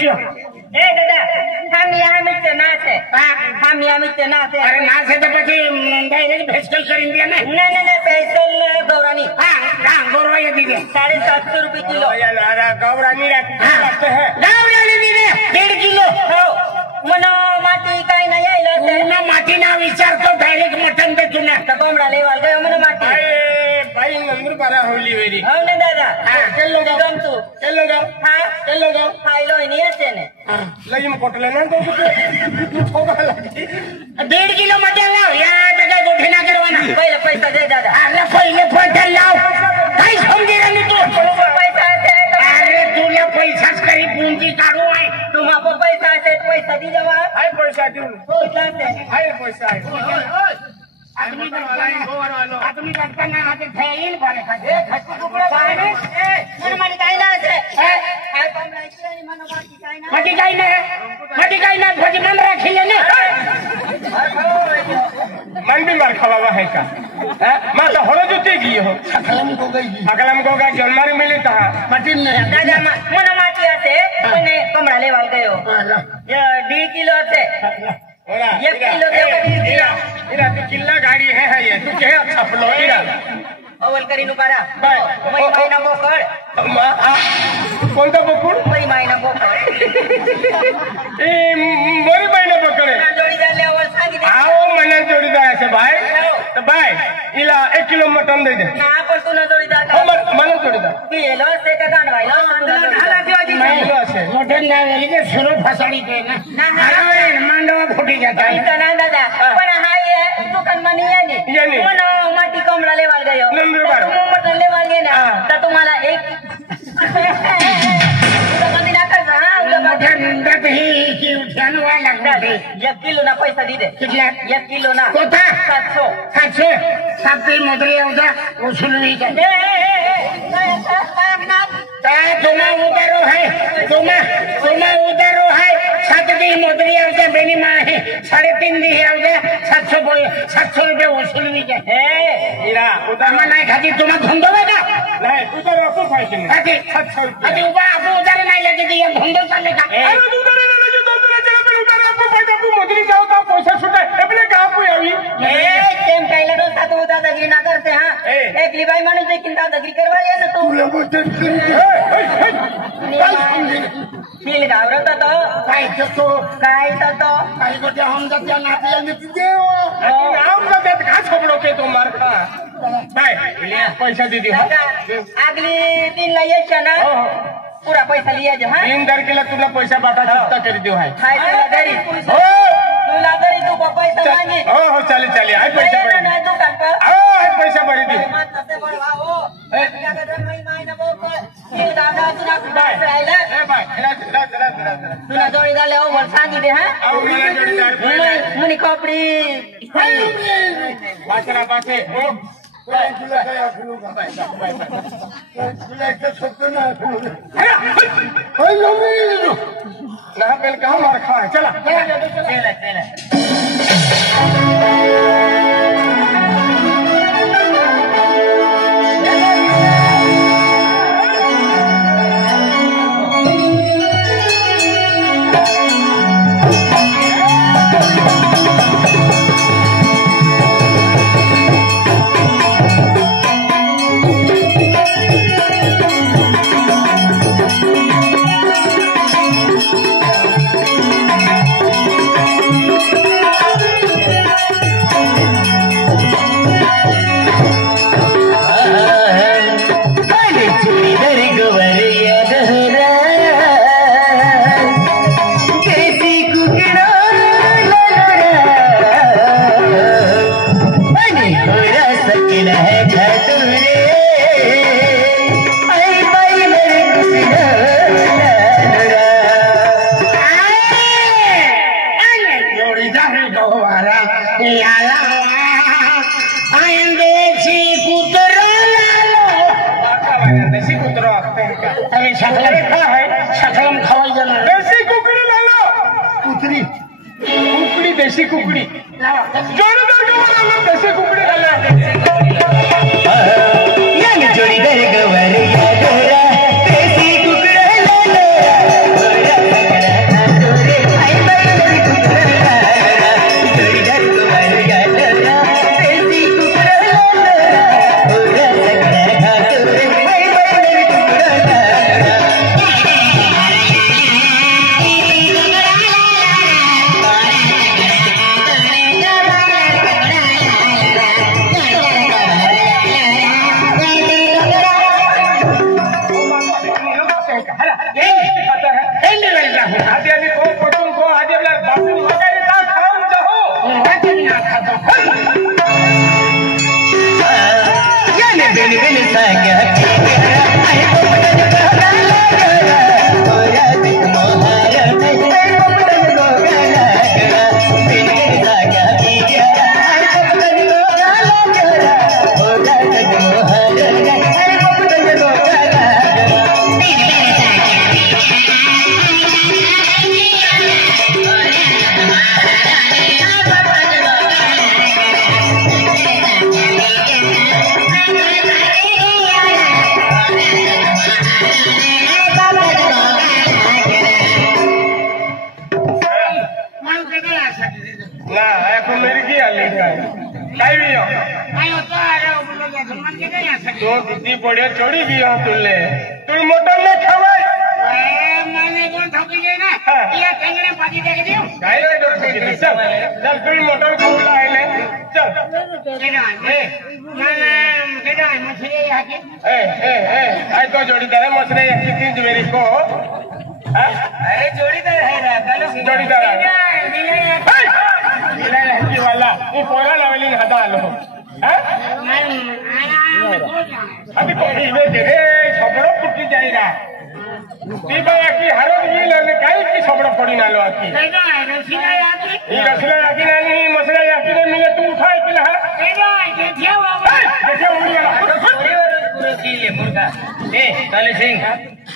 क्यों? ए दादा हम यहाँ में नाच है। हम यहाँ में नाच है। अरे नाच है तो પછી डायरेक्ट भेजकल कर इंडिया में नहीं पेसल गौरानी। हाँ गौरवा ये दीजिए 750 रुपए किलो। अरे गौरानी लगते है गौरानी दीजिए 1.5 किलो मनो माटी काही नाही आइलो ना माटी ना विचार तो डायरेक्ट मटन दे तुने तो कोंबडा लेवाल गयो मनो माटी भाई नंबर बारा होली वेरी हो ने दादा केलो गम तू केलो खाइलो नहीं है ने लगी में कोटले ना तो ठोका लगी 1.5 किलो मटन लाओ यार जगह गोठे ना करवाना पहले पैसा दे दादा। अरे पहले पैसा लाओ काय समझे रे तू पैसा है अरे तुला पैसाच करी पूंजी काढू आहे तुम्हाला पैसा है पैसा दी जावा हाय पैसा देऊ हाय पैसा आहे आदमी करवाला है आदमी करता ना आते थैल भरे खाते खट्टू टुकड़ा पानी मन मन काही ना है काय कोंबडा इकडे मन बाकी काही ना मटी काही ना भोजी मन राखिले ने मन भी मार खावा है का मैं तो हरो जुते की हो अगलम को गई जन्मारी मिली था मटी ने दादा मन माटी आते मने कोंबडा लेवाल गयो ये 1.5 किलो से 1 किलो दे इरा तू किल्ला गाड़ी है ये तू के अच्छा फलो इरा अवल करी नुकारा मै महिना बोकड कोणता बोकुड मै महिना बोकड ए मोरी महिना बोकड जोड़ी डाले अवल सांगी दे आओ मना जोड़ी दा ऐसे भाई तो भाई इला 1 किलो मटन दे दे ना पर तू ना जोड़ी दा हो मना जोड़ी दा पीलो से का गान भाई हाला दिवाजी मैं से मटन ना वेली के सुरो फसाड़ी के ना अरे मंडवा फूटी जाता है इतना दादा पण हाय दुकान मनी यानी मन माटी कोंबडा लेवाल गयो तुम्ही मटन लेवाल गे ना तर तुम्हाला एक कधी ना कर हां मटन दत ही की उठ्यानवा लागणार 1 किलो ना पैसा दी दे कितला 1 किलो ना कोथा 700 सापी मोदरी आवदा उचलवी का तुम्हा उदारो है तुम्हा उदारो है 7 दी मोदरी आवदा बेनी मा है 3.5 दी आवदा 700 रुपये उचलवी का इरा उदार नाही खाती तुम्हा धंदो का नाही उदार असो पाहिजे खाती 700 रुपये खाती उबा आपू उदार नाही लगे ती धंदो चालले का अरे उदार नाही लगे धंदो चला पण उदार आपू पाहिजे आपू मोदरी जाओ का पैसा सुटे आपले का आपू यावी केम कायला तो सातो दादागिरी ना करते हां एक लिबाई माणूस देखील दादागिरी करवा ले ना तू मटन फील घावरत तो काय तो काय गोटे हम जत्या नातिया नीति देव हम जत्यात का छोड़ो के तो मार खा बाय पैसा दीदी हो अगली दिन लाये ना पूरा पैसा लिया जा हां 3 दर के तुला पैसा बाटा चुकता कर दियो है हाय तुला गरी हो तुला गरी तू पैसा मांगी हो चले हाय पैसा बड़ी ना दुकान पर हाय पैसा बड़ी दी मत से बढ़वा हो क्या कर मई मायना बोल ये दादा तुला राहिला ए भाई तुला जोडीदार ले ओवर सांगी दे हां आओ मला जोडीदार मुनी कपडी वाचरा पासे ओ तुला काय आखलूगा तुला एक छोटं ना होय लो ना पेल का मार खा चला चला शकलम खवाई जाणार देशी कुकडी लालो कुकडी देशी कुकडी जोडीदार गवर देशी कुकडी जोडीदार गवर है आदि आदि को पटून को आदि अपना बापू मगाई ता खाऊं जाओ बात भी ना खाता या ने बेन बेन सागा आई पोपटन गोगा लागरा ओया दिख मोहारा आई पोपटन गोगा लागरा बेन बेन सागा आई पोपटन गोगा लागरा ओया दिख मोहारा आई पोपटन गोगा लागरा मन के नहीं आ सकते ना एको मेरी की आले काई भी हो आई तो आ रहा हूं बोल गया मन के नहीं आ सकते तो बुद्धि पड़े चढ़ी भी हो तुले तू मटन ले खवाई मैंने कौन ठोकी गई ना ये टेंगड़े पाजी देख दियो काई रे डर के चल चल तू मटन खोला आइले चल केना मैंने केना मछली आके ए आई तो जोड़ीदार मसरे कितनी मेरी को अरे जोड़ीदार है रा कालो जोड़ीदार मिला लहकी वाला ये पोरा लेवलिंग हदा लो अभी कोई में दे रे छबड़ो फुटी जाएगा दीबा की हरो ये लेने काई की छबड़ो पड़ी ना लो आकी ये रसला आकी नहीं मसला आकी ने मिले तू उठाए पिला देखो उड़ी वाला पूरे की मुर्गा ए काले सिंह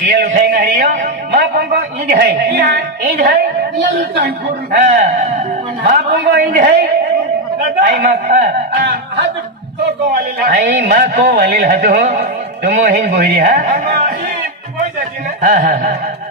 ये उठाएगा हरियो मां पंगो ईद है हां मां पंगो ईद है आई मां हाथ तो वाली ला आई मां को वालिल हतो तुमो हिन बोहिरी हां ये कोई देखी ना हां